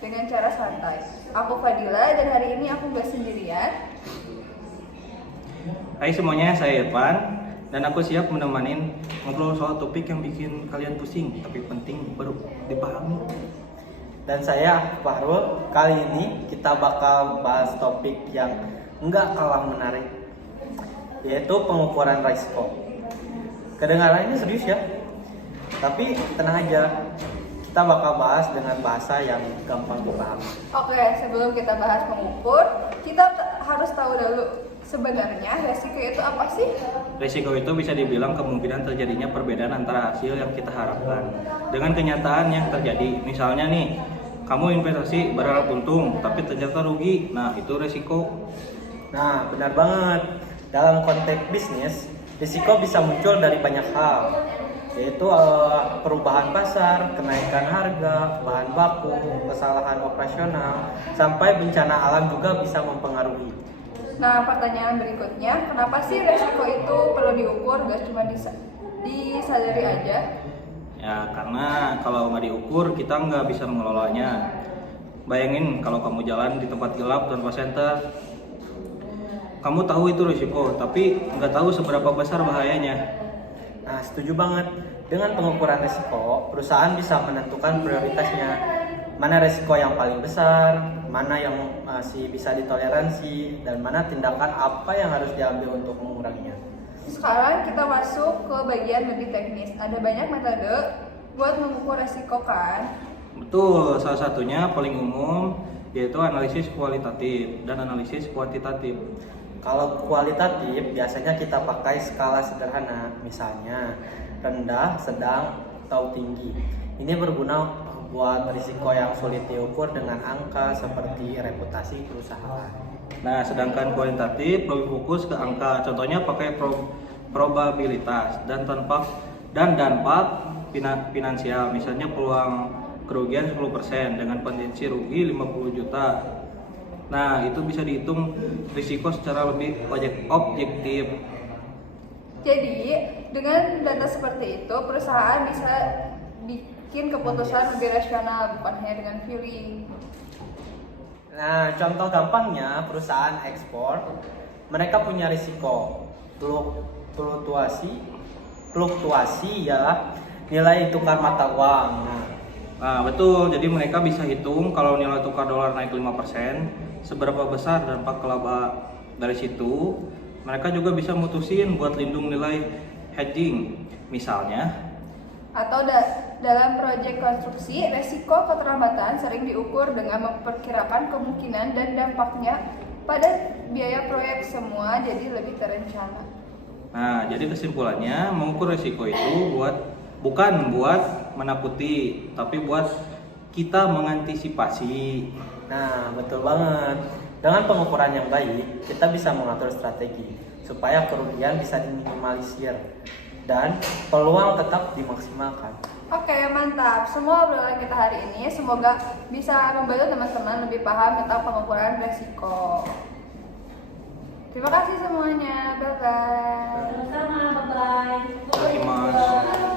dengan cara santai. Aku Fadila dan hari ini aku gak sendirian. Hai semuanya, saya Irfan dan aku siap menemani ngobrol soal topik yang bikin kalian pusing tapi penting baru dipahami. Dan saya Fahrul. Kali ini kita bakal bahas topik yang enggak kalah menarik, yaitu pengukuran risiko. Kedengarannya serius ya, tapi tenang aja, kita bakal bahas dengan bahasa yang gampang dipahami. Oke, sebelum kita bahas mengukur, kita harus tahu dulu sebenarnya resiko itu apa sih? Risiko itu bisa dibilang kemungkinan terjadinya perbedaan antara hasil yang kita harapkan dengan kenyataan yang terjadi. Misalnya nih, kamu investasi berharap untung tapi ternyata rugi. Nah, itu risiko. Nah, benar banget. Dalam konteks bisnis, risiko bisa muncul dari banyak hal, yaitu perubahan pasar, kenaikan harga, bahan baku, kesalahan operasional, sampai bencana alam juga bisa mempengaruhi. Nah, pertanyaan berikutnya, kenapa sih resiko itu perlu diukur, gak cuma disadari aja? Ya, karena kalau nggak diukur kita nggak bisa mengelolanya. Bayangin kalau kamu jalan di tempat gelap tanpa senter. Kamu tahu itu risiko, tapi nggak tahu seberapa besar bahayanya. Nah, setuju banget. Dengan pengukuran risiko, perusahaan bisa menentukan prioritasnya. Mana risiko yang paling besar, mana yang masih bisa ditoleransi, dan mana tindakan apa yang harus diambil untuk menguranginya. Sekarang kita masuk ke bagian lebih teknis. Ada banyak metode buat mengukur resiko kan? Betul, salah satunya paling umum yaitu analisis kualitatif dan analisis kuantitatif. Kalau kualitatif, biasanya kita pakai skala sederhana, misalnya rendah, sedang, atau tinggi. Ini berguna buat risiko yang sulit diukur dengan angka seperti reputasi perusahaan. Nah, sedangkan kualitatif lebih fokus ke angka. Contohnya pakai probabilitas dan dampak finansial. Misalnya peluang kerugian 10% dengan potensi rugi 50 juta. Nah, itu bisa dihitung risiko secara lebih objektif. Jadi, dengan data seperti itu, perusahaan bisa bikin keputusan lebih rasional, bukan hanya dengan feeling. Nah, contoh gampangnya perusahaan ekspor, mereka punya risiko fluktuasi ya, nilai tukar mata uang. Nah, betul. Jadi mereka bisa hitung kalau nilai tukar dolar naik 5%, seberapa besar dampak ke laba. Dari situ, mereka juga bisa mutusin buat lindung nilai hedging. Misalnya, Atau dalam proyek konstruksi, resiko keterlambatan sering diukur dengan memperkirakan kemungkinan dan dampaknya pada biaya proyek semua jadi lebih terencana. nah, jadi kesimpulannya mengukur risiko itu bukan buat menakuti, tapi buat kita mengantisipasi. Nah, betul banget. Dengan pengukuran yang baik, kita bisa mengatur strategi supaya kerugian bisa diminimalisir dan peluang tetap dimaksimalkan. Oke, mantap. Semua obrolan kita hari ini semoga bisa membantu teman-teman lebih paham tentang pengukuran resiko. Terima kasih semuanya. Bye-bye. Sama-sama, bye-bye. Terima kasih, Mas.